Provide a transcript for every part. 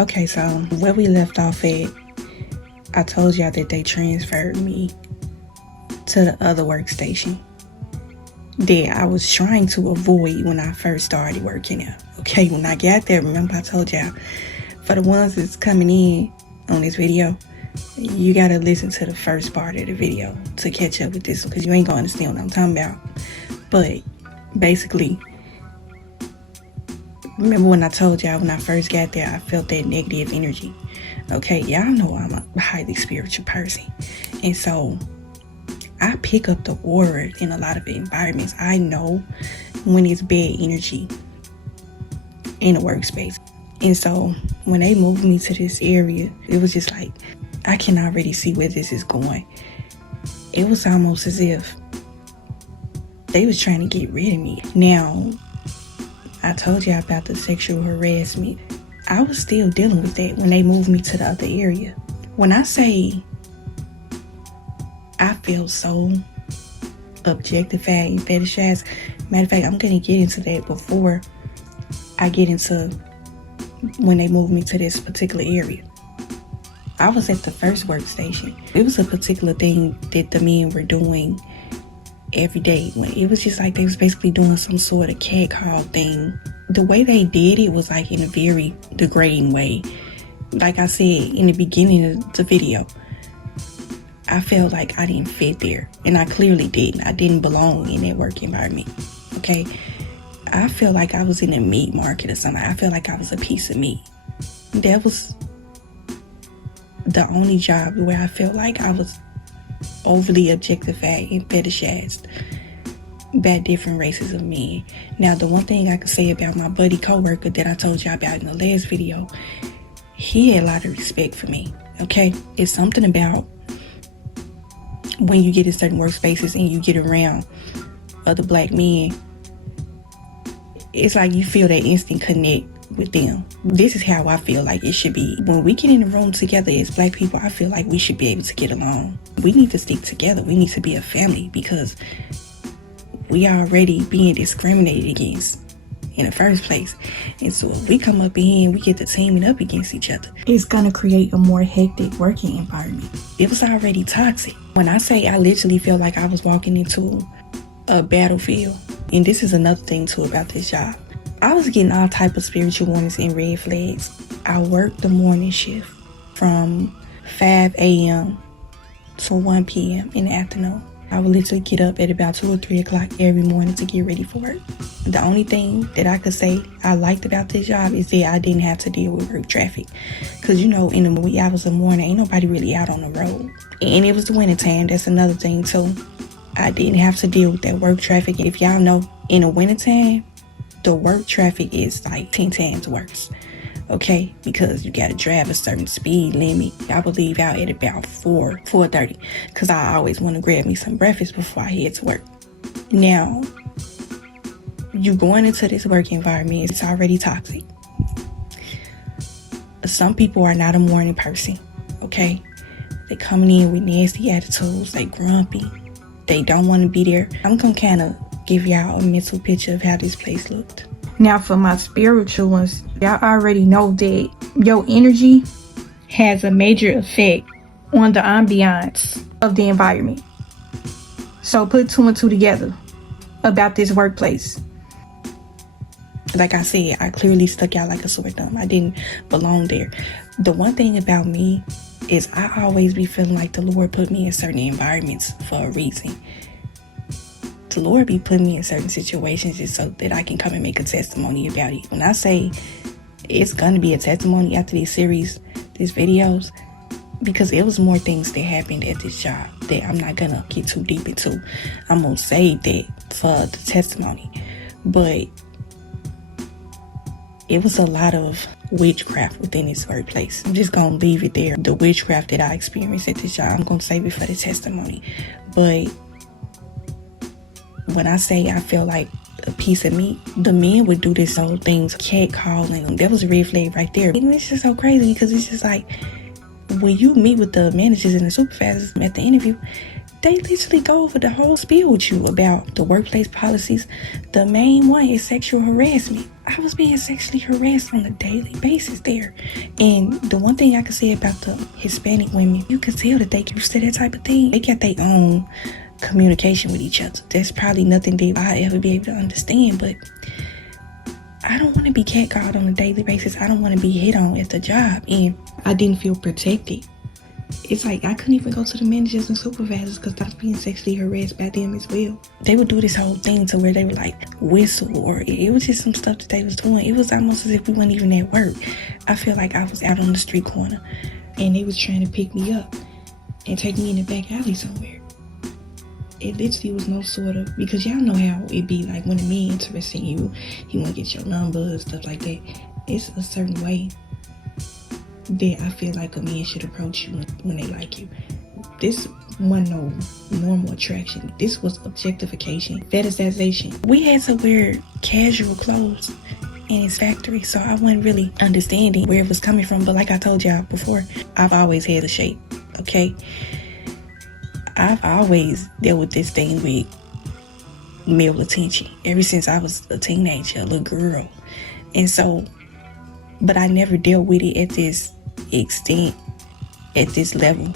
Okay, so where we left off at, I told y'all that they transferred me to the other workstation that I was trying to avoid when I first started working there. Okay, when I got there, remember I told y'all, for the ones that's coming in on this video, you gotta listen to the first part of the video to catch up with this one, because you ain't gonna understand what I'm talking about. But basically, remember when I told y'all when I first got there, I felt that negative energy. Okay, y'all know I'm a highly spiritual person, and so I pick up the aura in a lot of environments. I know when it's bad energy in a workspace. And so when they moved me to this area, it was just like, I can already see where this is going. It was almost as if they was trying to get rid of me. Now, I told you about the sexual harassment. I was still dealing with that when they moved me to the other area. When I say I feel so objectified and fetishized, matter of fact, I'm going to get into that before I get into when they moved me to this particular area. I was at the first workstation. It was a particular thing that the men were doing every day. It was just like they was basically doing some sort of catcall thing. The way they did it was like in a very degrading way. Like I said in the beginning of the video, I felt like I didn't fit there, and I clearly didn't. I didn't belong in that work environment. Okay, I feel like I was in a meat market or something. I feel like I was a piece of meat. That was the only job where I felt like I was overly objectified and fetishized by different races of men. Now, the one thing I can say about my buddy coworker that I told y'all about in the last video, he had a lot of respect for me. Okay, it's something about when you get in certain workspaces and you get around other black men, it's like you feel that instant connect with them. This is how I feel like it should be. When we get in the room together as black people, I feel like we should be able to get along. We need to stick together. We need to be a family, because we are already being discriminated against in the first place. And so if we come up in here and we get to teaming up against each other, it's gonna create a more hectic working environment. It was already toxic. When I say I literally feel like I was walking into a battlefield, and this is another thing too about this job, I was getting all type of spiritual warnings and red flags. I worked the morning shift from 5 a.m. to 1 p.m. in the afternoon. I would literally get up at about 2 or 3 o'clock every morning to get ready for work. The only thing that I could say I liked about this job is that I didn't have to deal with work traffic. Because, you know, in the wee hours of the morning, ain't nobody really out on the road. And it was the winter time. That's another thing, too. I didn't have to deal with that work traffic. If y'all know, in the winter time, the work traffic is like 10 times worse. Okay, because you gotta drive a certain speed limit. I would leave out at about 4:30, because I always want to grab me some breakfast before I head to work. Now, you going into this work environment, it's already toxic. Some people are not a morning person, okay? They coming in with nasty attitudes, they grumpy, they don't want to be there. I'm gonna kind of give y'all a mental picture of how this place looked. Now, for my spiritual ones, y'all already know that your energy has a major effect on the ambiance of the environment. So put 2 and 2 together about this workplace. Like I said, I clearly stuck out like a sore thumb. I didn't belong there. The one thing about me is I always be feeling like the Lord put me in certain environments for a reason. The Lord be putting me in certain situations just so that I can come and make a testimony about it. When I say it's going to be a testimony after these series, these videos, because it was more things that happened at this job that I'm not going to get too deep into. I'm going to save that for the testimony. But it was a lot of witchcraft within this workplace. I'm just going to leave it there. The witchcraft that I experienced at this job, I'm going to save it for the testimony. But when I say I feel like a piece of meat, the men would do this whole things, catcalling. That was a red flag right there. And it's just so crazy, because it's just like, when you meet with the managers and the supervisors at the interview, They literally go over the whole spiel with you about the workplace policies. The main one is sexual harassment. I was being sexually harassed on a daily basis there. And the one thing I can say about the Hispanic women, you can tell that they used to that type of thing. They got their own communication with each other. That's probably nothing that I'll ever be able to understand, but I don't want to be catcalled on a daily basis. I don't want to be hit on at the job, and I didn't feel protected. It's like I couldn't even go to the managers and supervisors because I was being sexually harassed by them as well. They would do this whole thing to where they would like whistle, or it was just some stuff that they was doing. It was almost as if we weren't even at work. I feel like I was out on the street corner and they was trying to pick me up and take me in the back alley somewhere. It literally was no sort of, because y'all know how it be like when a man interested in you, he want to get your number and stuff like that. It's a certain way that I feel like a man should approach you when they like you. This wasn't no normal attraction. This was objectification, fetishization. We had to wear casual clothes in his factory, so I wasn't really understanding where it was coming from. But like I told y'all before, I've always had a shape, okay? I've always dealt with this thing with male attention ever since I was a teenager, a little girl. And so, but I never dealt with it at this extent, at this level.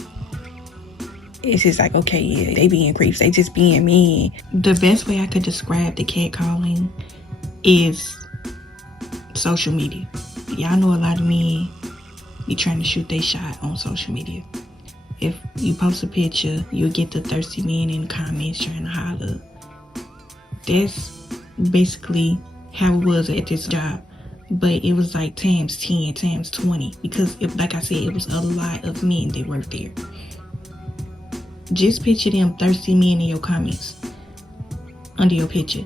It's just like, okay, yeah, they being creeps, they just being mean. The best way I could describe the catcalling is social media. Y'all know a lot of men be trying to shoot their shot on social media. If you post a picture, you'll get the thirsty men in the comments trying to holler. That's basically how it was at this job. But it was like times 10, times 20. Because, like I said, it was a lot of men that worked there. Just picture them thirsty men in your comments under your picture.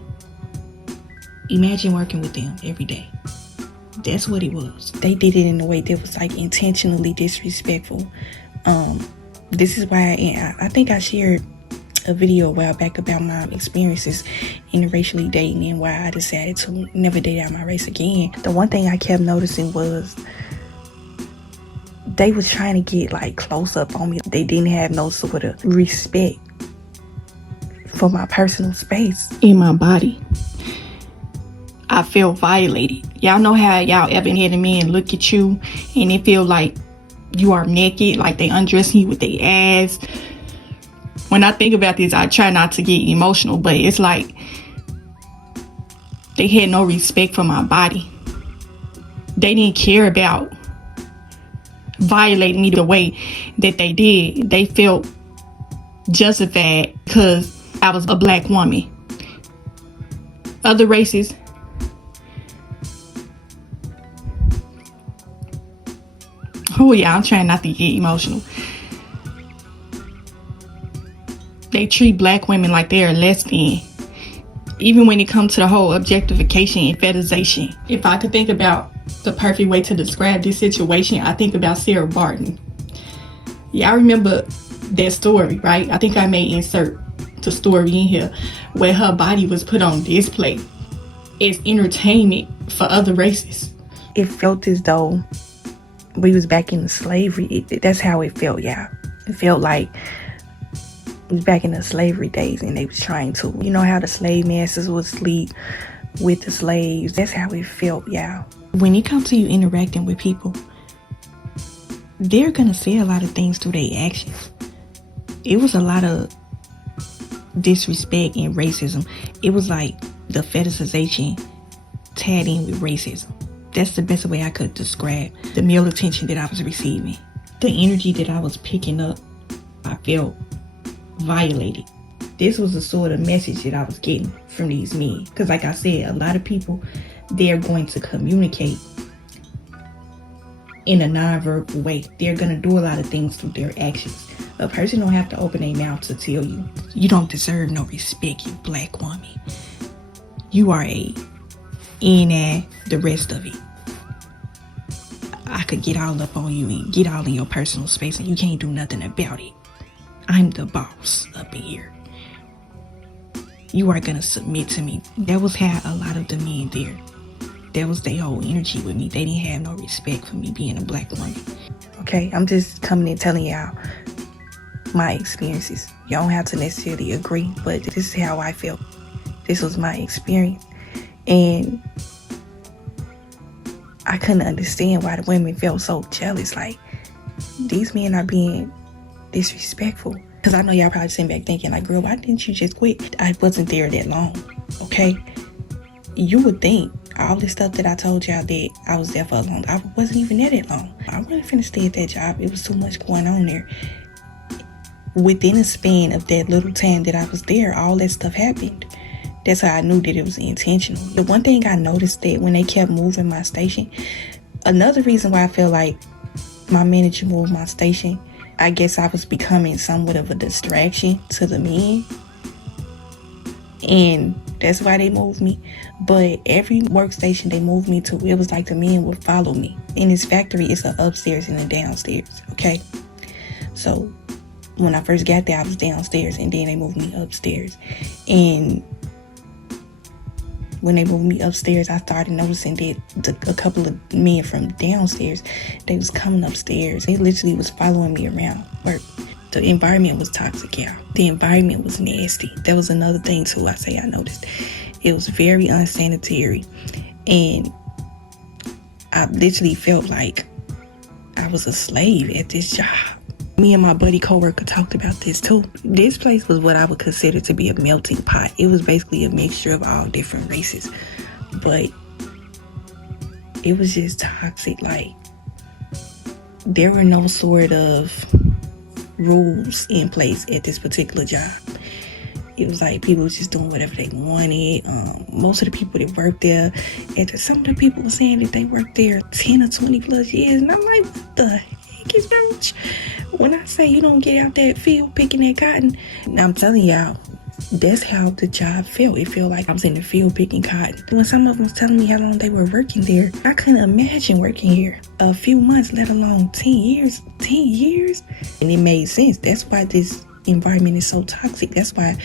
Imagine working with them every day. That's what it was. They did it in a way that was like intentionally disrespectful. This is why I think I shared a video a while back about my experiences in racially dating and why I decided to never date out my race again. The one thing I kept noticing was they was trying to get like close up on me. They didn't have no sort of respect for my personal space in my body. I felt violated. Y'all know how y'all ever had a man look at you and it feel like you are naked, like they undressing you with their ass. When I think about this, I try not to get emotional, but it's like they had no respect for my body. They didn't care about violating me the way that they did. They felt justified because I was a black woman. Other races, oh yeah, I'm trying not to get emotional. They treat black women like they are less than. Even when it comes to the whole objectification and fetishization. If I could think about the perfect way to describe this situation, I think about Sarah Barton. Y'all remember that story, right? I think I may insert the story in here where her body was put on display as entertainment for other races. It felt as though we was back in slavery. That's how it felt, yeah. It felt like we was back in the slavery days and they was trying to, you know how the slave masters would sleep with the slaves. That's how it felt, yeah. When it comes to you interacting with people, they're gonna say a lot of things through their actions. It was a lot of disrespect and racism. It was like the fetishization tied in with racism. That's the best way I could describe the male attention that I was receiving. The energy that I was picking up, I felt violated. This was the sort of message that I was getting from these men. Because like I said, a lot of people, they're going to communicate in a non-verbal way. They're going to do a lot of things through their actions. A person don't have to open their mouth to tell you, you don't deserve no respect, you black woman. You are a the rest of it. I could get all up on you and get all in your personal space and you can't do nothing about it. I'm the boss up in here. You are gonna submit to me. That was how a lot of the men there. That was their whole energy with me. They didn't have no respect for me being a black woman. Okay, I'm just coming and telling y'all my experiences. You don't have to necessarily agree, but this is how I felt. This was my experience. And I couldn't understand why the women felt so jealous. Like, these men are being disrespectful. Because I know y'all probably sitting back thinking, like, girl, why didn't you just quit? I wasn't there that long, okay? You would think all this stuff that I told y'all that I was there for a long time. I wasn't even there that long. I wasn't finna stay at that job. It was too much going on there. Within a span of that little time that I was there, all that stuff happened. That's how I knew that it was intentional. The one thing I noticed that when they kept moving my station, another reason why I feel like my manager moved my station, I guess I was becoming somewhat of a distraction to the men. And that's why they moved me. But every workstation they moved me to, it was like the men would follow me. In this factory, it's an upstairs and a downstairs, okay? So when I first got there, I was downstairs, and then they moved me upstairs. And when they moved me upstairs, I started noticing that a couple of men from downstairs, they was coming upstairs. They literally was following me around work. The environment was toxic, yeah. The environment was nasty. That was another thing too, I noticed. It was very unsanitary. And I literally felt like I was a slave at this job. Me and my buddy coworker talked about this too. This place was what I would consider to be a melting pot. It was basically a mixture of all different races. But it was just toxic. Like, there were no sort of rules in place at this particular job. It was like people was just doing whatever they wanted. Most of the people that worked there, some of the people were saying that they worked there 10 or 20 plus years. And I'm like, what the heck is wrong? When I say you don't get out that field picking that cotton, I'm telling y'all, that's how the job felt. It felt like I was in the field picking cotton. When some of them was telling me how long they were working there, I couldn't imagine working here a few months, let alone 10 years. 10 years? And it made sense. That's why this environment is so toxic. That's why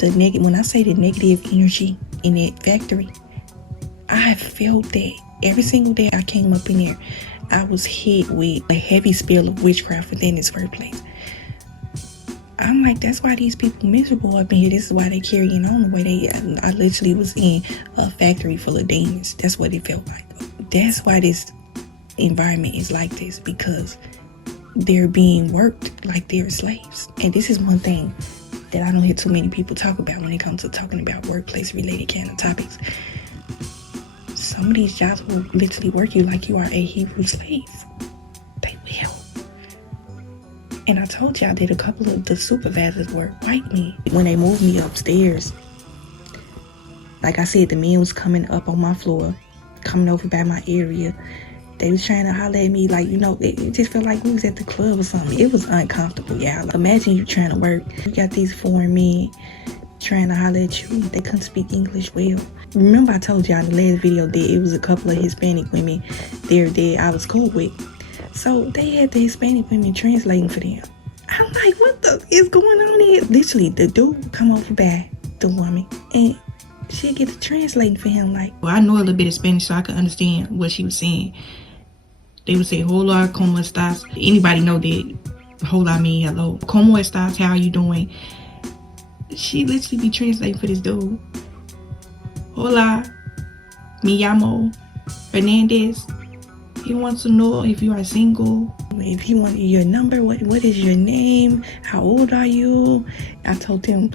when I say the negative energy in that factory, I felt that every single day I came up in there. I was hit with a heavy spell of witchcraft within this workplace. I'm like, that's why these people miserable up in here. This is why they carrying on the way they. I literally was in a factory full of demons. That's what it felt like. That's why this environment is like this, because they're being worked like they're slaves. And this is one thing that I don't hear too many people talk about when it comes to talking about workplace related kind of topics. Some of these jobs will literally work you like you are a Hebrew slave. They will. And I told y'all that a couple of the supervisors were white men. When they moved me upstairs, like I said, the men was coming up on my floor, coming over by my area. They was trying to holler at me like, it just felt like we was at the club or something. It was uncomfortable, y'all. Like, imagine you trying to work. You got these foreign men trying to holler at you. They couldn't speak English well. Remember I told y'all in the last video that it was a couple of Hispanic women there that I was cool with. So they had the Hispanic women translating for them. I'm like, what the is going on here? Literally, the dude come over by the woman and she get to translating for him. Like, well, I know a little bit of Spanish, so I could understand what she was saying. They would say, hola, ¿cómo estás? Anybody know that hola mean hello? ¿Cómo estás? How are you doing? She literally be translating for this dude. Hola, me llamo Fernandez. He wants to know if you are single. If he wanted your number, what is your name? How old are you? I told him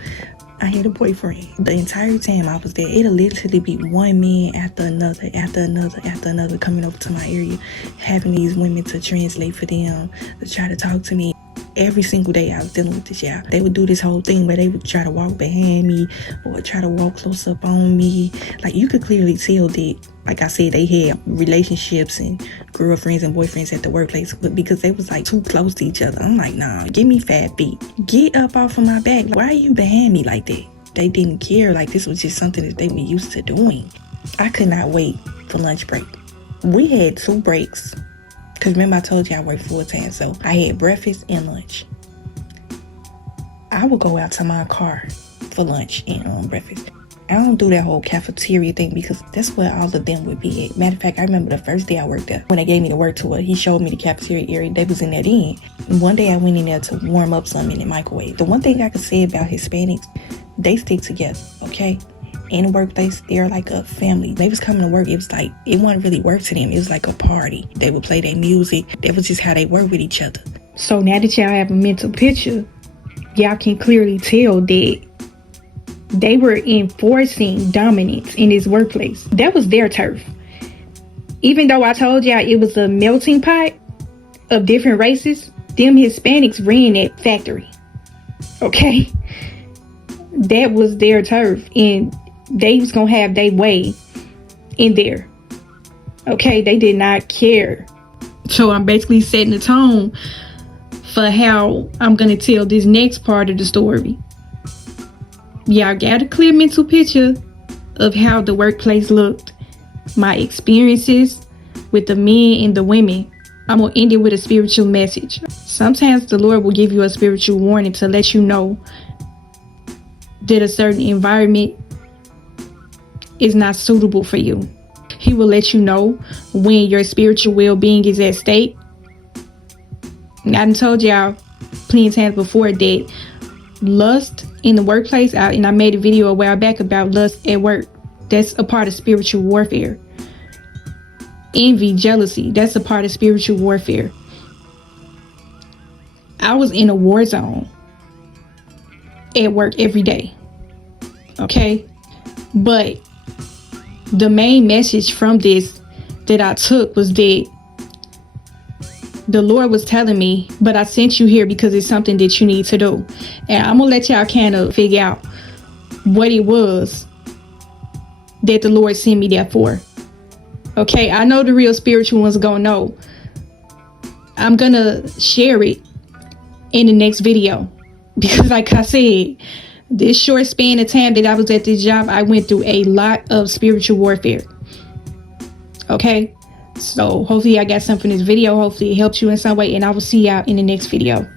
I had a boyfriend. The entire time I was there, it'll literally be one man after another coming over to my area, having these women to translate for them, to try to talk to me. Every single day I was dealing with this, y'all. They would do this whole thing where they would try to walk behind me or try to walk close up on me. Like, you could clearly tell that, like I said, they had relationships and girlfriends and boyfriends at the workplace, but because they was like too close to each other. I'm like, nah, give me 5 feet. Get up off of my back. Like, why are you behind me like that? They didn't care. Like, this was just something that they were used to doing. I could not wait for lunch break. We had 2 breaks. Because remember I told you I worked full time, so I had breakfast and lunch. I would go out to my car for lunch and breakfast. I don't do that whole cafeteria thing because that's where all of them would be at. Matter of fact, I remember the first day I worked there, when they gave me the work tour, he showed me the cafeteria area. They was in that end. And one day I went in there to warm up something in the microwave. The one thing I could say about Hispanics, they stick together, okay? In the workplace, they're like a family. They was coming to work, it was like, it wasn't really work to them. It was like a party. They would play their music. That was just how they work with each other. So now that y'all have a mental picture, y'all can clearly tell that they were enforcing dominance in this workplace. That was their turf. Even though I told y'all it was a melting pot of different races, them Hispanics ran that factory. Okay? That was their turf. And they was gonna have their way in there. Okay? They did not care. So I'm basically setting the tone for how I'm gonna tell this next part of the story. Y'all got a clear mental picture of how the workplace looked. My experiences with the men and the women. I'm gonna end it with a spiritual message. Sometimes the Lord will give you a spiritual warning to let you know that a certain environment is not suitable for you. He will let you know when your spiritual well-being is at stake. I done told y'all plenty of times before that lust in the workplace, and I made a video a while back about lust at work. That's a part of spiritual warfare. Envy, jealousy, that's a part of spiritual warfare. I was in a war zone at work every day. Okay? But the main message from this that I took was that the Lord was telling me, but I sent you here because it's something that you need to do. And I'm going to let y'all kind of figure out what it was that the Lord sent me there for. Okay, I know the real spiritual ones going to know. I'm going to share it in the next video. Because like I said, this short span of time that I was at this job, I went through a lot of spiritual warfare. Okay? So hopefully I got something from this video. Hopefully it helps you in some way. And I will see y'all in the next video.